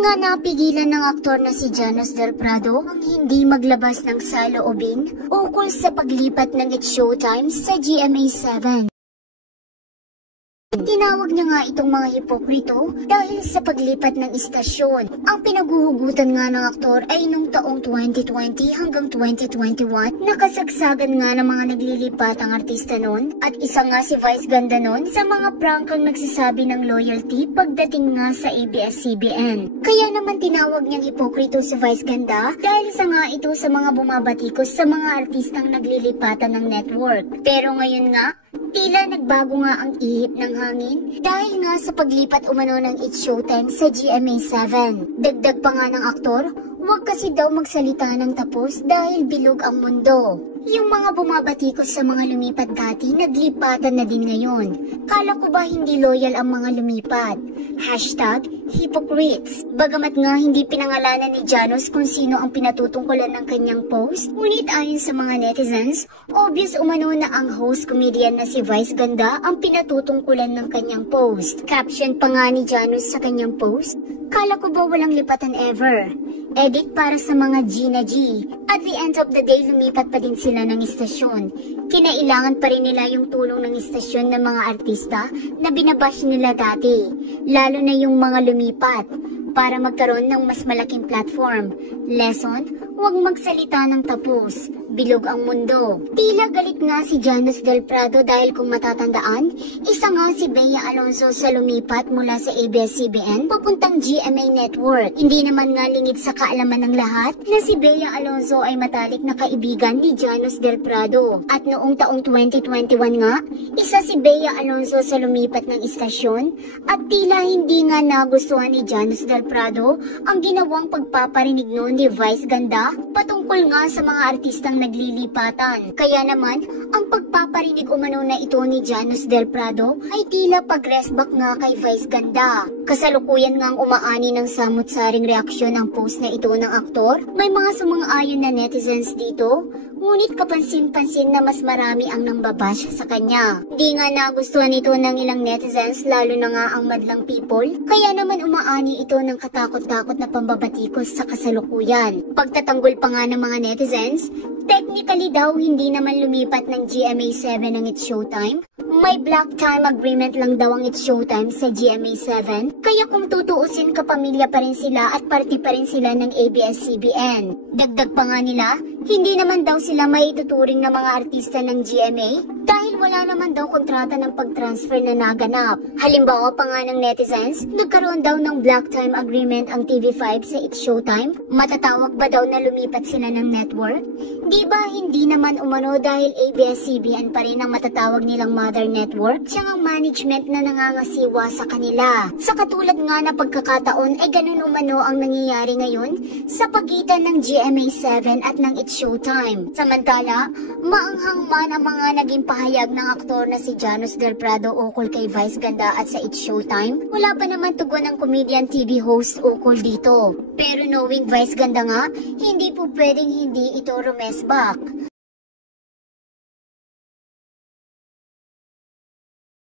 nga napigilan ng aktor na si Janos Del Prado ang hindi maglabas ng saloobin ukol sa paglipat ng It's Showtime sa GMA7. Tinawag niya nga itong mga hipokrito dahil sa paglipat ng istasyon. Ang pinaguhugutan nga ng aktor ay nung taong 2020 hanggang 2021, nakasagsagan nga ng mga naglilipatang artista noon at isa nga si Vice Ganda noon sa mga prangkang nagsasabi ng loyalty pagdating nga sa ABS-CBN. Kaya naman tinawag niyang hipokrito si Vice Ganda dahil isa nga ito sa mga bumabatikos sa mga artistang naglilipatan ng network. Pero ngayon nga, tila nagbago nga ang ihip ng hangin dahil nga sa paglipat umano ng It's Showtime sa GMA7. Dagdag pa nga ng aktor, huwag kasi daw magsalita ng tapos dahil bilog ang mundo. Yung mga bumabatikos sa mga lumipat dati, naglipatan na din ngayon. Kala ko ba hindi loyal ang mga lumipat? #hypocrites. Bagamat nga hindi pinangalanan ni Janos kung sino ang pinatutungkulan ng kanyang post, ngunit ayon sa mga netizens, obvious umano na ang host comedian na si Vice Ganda ang pinatutungkulan ng kanyang post. Caption pa nga ni Janos sa kanyang post, "Kala ko ba walang lipatan ever? Edit para sa mga G na G. At the end of the day, lumipat pa din sila ng istasyon. Kinailangan pa rin nila yung tulong ng istasyon ng mga artista na binabash nila dati, lalo na yung mga lumipat, para magkaroon ng mas malaking platform. Lesson, huwag magsalita ng tapos. Bilog ang mundo." Tila galit nga si Janos Del Prado dahil kung matatandaan, isa nga si Bea Alonzo sa lumipat mula sa ABS-CBN papuntang GMA Network. Hindi naman nga lingid sa kaalaman ng lahat na si Bea Alonzo ay matalik na kaibigan ni Janos Del Prado. At noong taong 2021 nga, isa si Bea Alonzo sa lumipat ng istasyon at tila hindi nga nagustuhan ni Janos Del Prado ang ginawang pagpaparinig noon ni Vice Ganda patungkol nga sa mga artistang naglilipatan. Kaya naman, ang pagpaparinig umano na ito ni Janos Del Prado ay tila pag-resback nga kay Vice Ganda. Kasalukuyan nga ang umaani ng samut-saring reaksyon ang post na ito ng aktor. May mga sumang-ayon na netizens dito, ngunit kapansin-pansin na mas marami ang nambabash sa kanya. Di nga nagustuhan ito ng ilang netizens, lalo na nga ang madlang people, kaya naman umaani ito ng katakot-takot na pambabatikos sa kasalukuyan. Pagtatanggol pa nga ng mga netizens, technically daw hindi naman lumipat ng GMA7 ang It's Showtime. May black time agreement lang daw ang It's Showtime sa GMA7, kaya kung tutuusin kapamilya pa rin sila at party pa rin sila ng ABS-CBN. Dagdag pa nga nila, hindi naman daw sila may ituturing na mga artista ng GMA dahil wala naman daw kontrata ng pag-transfer na naganap. Halimbawa pa nga ng netizens, nagkaroon daw ng black time agreement ang TV5 sa It's Showtime. Matatawag ba daw na lumipat sila ng network? Di ba hindi naman umano dahil ABS-CBN pa rin ang matatawag nilang mother network? Siyang ang management na nangangasiwa sa kanila. Sa katulad nga na pagkakataon ay ganun umano ang nangyayari ngayon sa pagitan ng GMA7 at ng It's Showtime. Samantala, maanghang man ang mga naging pahayag ng aktor na si Janos Del Prado ukol kay Vice Ganda at sa It's Showtime, wala pa naman tugon ng comedian TV host ukol dito. Pero knowing Vice Ganda nga, hindi po pwedeng hindi ito rumesbak.